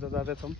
जाँदैछौँ।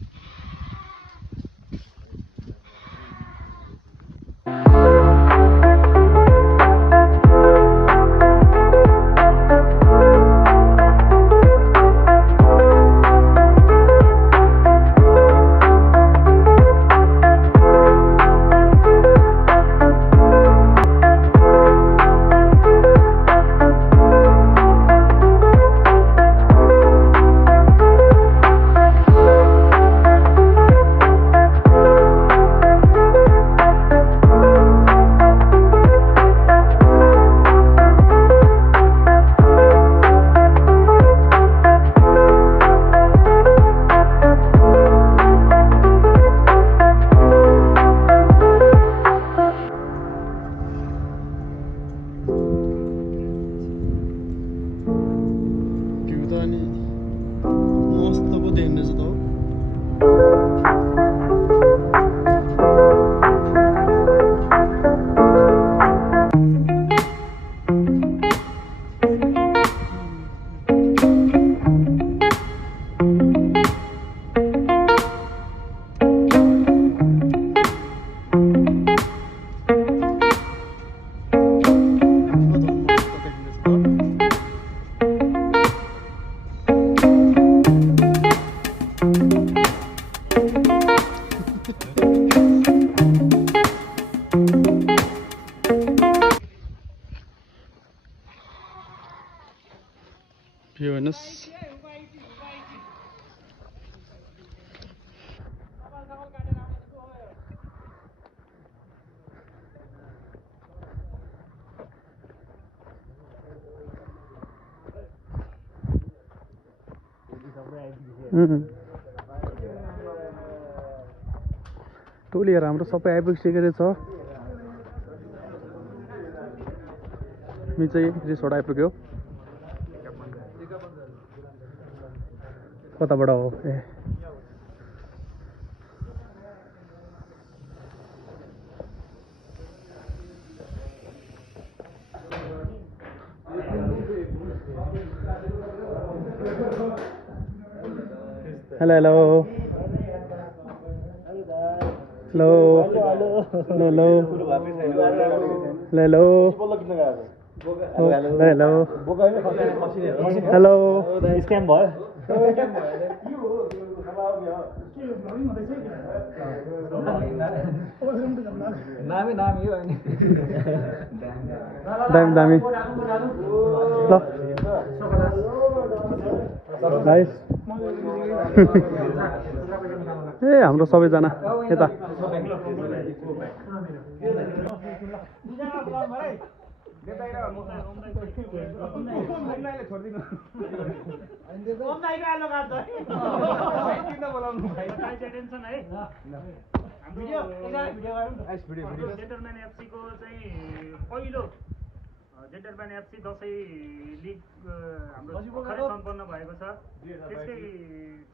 भ्यू हेर्नुहोस्। टोलीहरू हाम्रो सबै आइपुगिसकेको छ। मी चाहिँ रिसोर्ट आइपुग्यो। कताबाट हो? ए hello hello hello hello hello hello hello scam भयो। दामी दामी ल नाइस। ए हाम्रो सबैजना यता जेन्टलम्यान एफसीको चाहिँ पहिलो जेन्टलम्यान एफसी दसैँ लिग हाम्रो भर्खरै सम्पन्न भएको छ। त्यसकै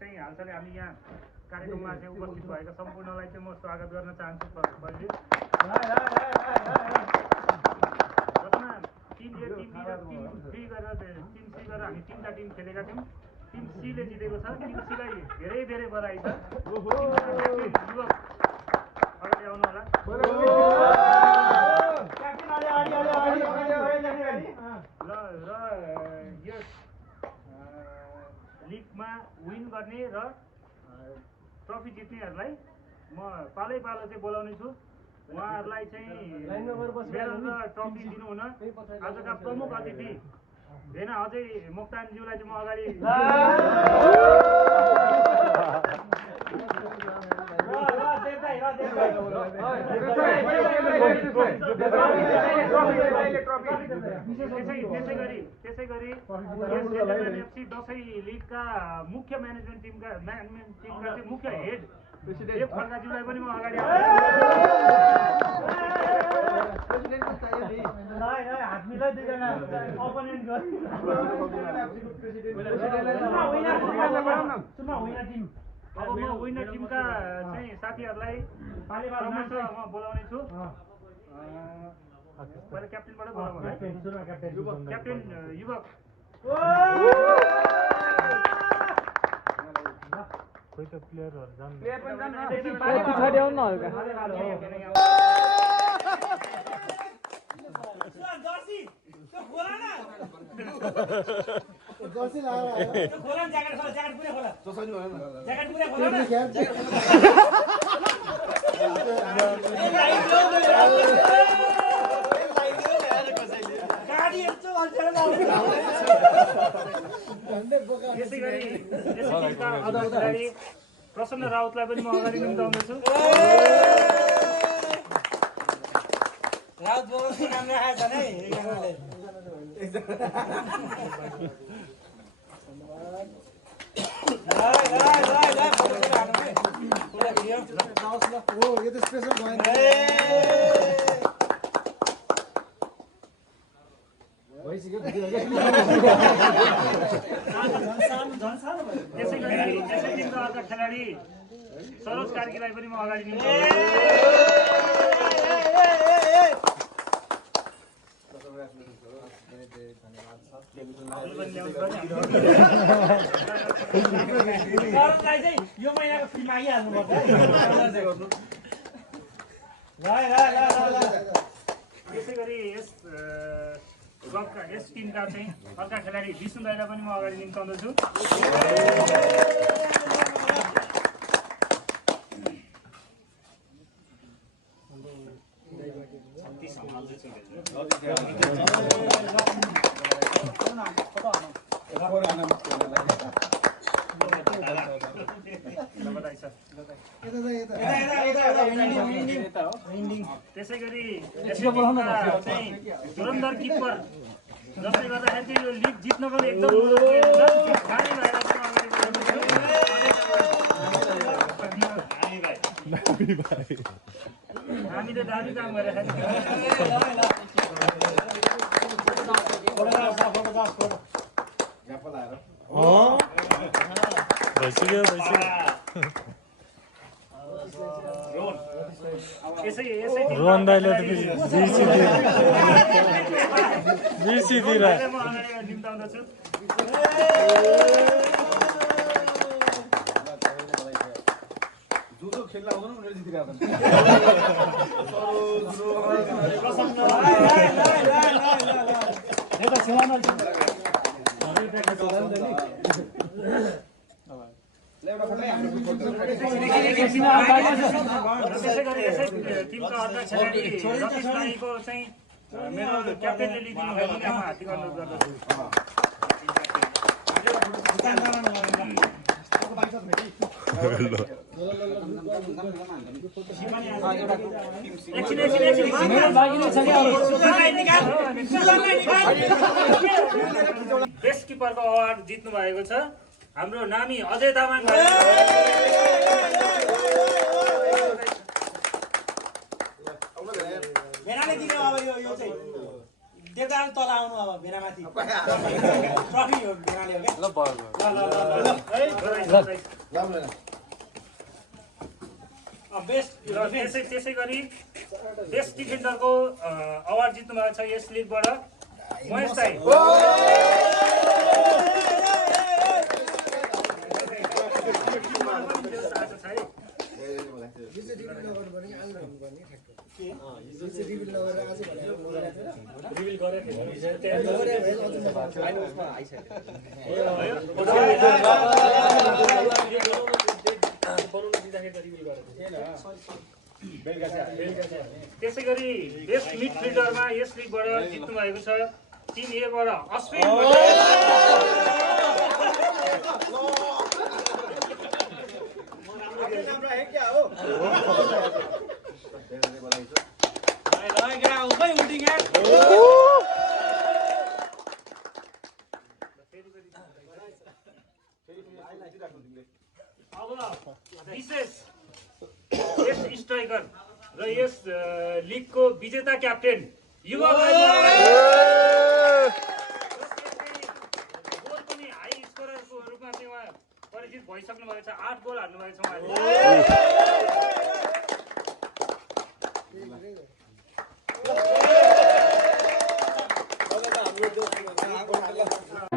चाहिँ हालसालै हामी यहाँ कार्यक्रममा चाहिँ उपस्थित भएका सम्पूर्णलाई चाहिँ म स्वागत गर्न चाहन्छु। पहिले जसमा टिम ए, टिम बी र टिम सी गरेर हामी तीनवटा टिम खेलेका थियौँ। टिम सीले जितेको छ। टिम सीलाई धेरै धेरै बधाई छ। युवक अगाडि आउनु होला। र यस लिगमा विन गर्ने र ट्रफी जित्नेहरूलाई म पालै पालो चाहिँ बोलाउने छु। उहाँहरूलाई चाहिँ मेडल र ट्रफी दिनुहुन आजका प्रमुख अतिथि हेर्न अझै मोक्तानज्यूलाई चाहिँ म अगाडि त्यसै गरी एफसी दसैँ लिगका मुख्य म्यानेजमेन्ट टिमका चाहिँ मुख्य हेड देव खड्काज्यूलाई पनि म अगाडि अब म विनर टिमका चाहिँ साथीहरूलाई क्रमशः म बोलाउने छु। पहिला क्याप्टेनबाट बोलाउनु होला। क्याप्टेन युवक कोही त प्लेयरहरु जान प्लेयर पनि जान्न पछाडी आउनु न हल्का जर्सी लगाएर खोला ज्याकेट खोला ज्याकेट पुरै खोला ज्याकेट पुरै खोला गाडी यस्तो अल्छेर यसै गरी प्रसन्न राउतलाई पनि म अगाडि निम्ताउँदछु राउत बाबुको नाम राखेको छ है एकजनाले ओ यो त स्पेशल भयो भइसक्यो यसै गरी यसै टिमका अर्का खेलाडी सरोज कार्कीलाई पनि म अगाडि निम्ताउँदछु यो महिनाको फी मागिहाल्नु पर्छ यसै गरी यस टिमका चाहिँ अर्का खेलाडी विष्णु दाइलाई पनि म अगाडि निम्ताउँदछु त्यसै गरी धुरन्धर किपर जसले गर्दाखेरि यो लिग जित्नको एकदम हामीले दामी काम गरेर रोहन दाइले त बिर्सिदिएर निम्ताउँदछु जुदो खेल्न आउँदैन उनीहरू जितिरहेको त्यसै गरी यसै टिमका अर्का खेलाडी रमेश राईको चाहिँ मेरो क्याप्टेनले लिइदिनु भयो भने म हार्दिक अनुरोध गर्दछु बेस्ट किपरको अवार्ड जित्नु भएको छ हाम्रो नामी अजय तामाङ भेनाले दिने अब यो चाहिँ देवदार तल आउनु अब भेनामाथि ट्रफी हो भेनाले हो क्या बेस्ट त्यसै गरी बेस्ट डिफेन्डरको अवार्ड जित्नु भएको छ यस लिगबाट महेश दाइ त्यसै गरी बेस्ट मिडफिल्डरमा यस लिगबाट जित्नु भएको छ टिम एबाट अश्विन अब विशेष यस स्ट्राइकर र यस लिगको विजेता क्याप्टेन युवा गोल पनि हाई स्कोररको रूपमा चाहिँ उहाँ परिचित भइसक्नु भएको छ 8 गोल हाल्नु भएको छ उहाँले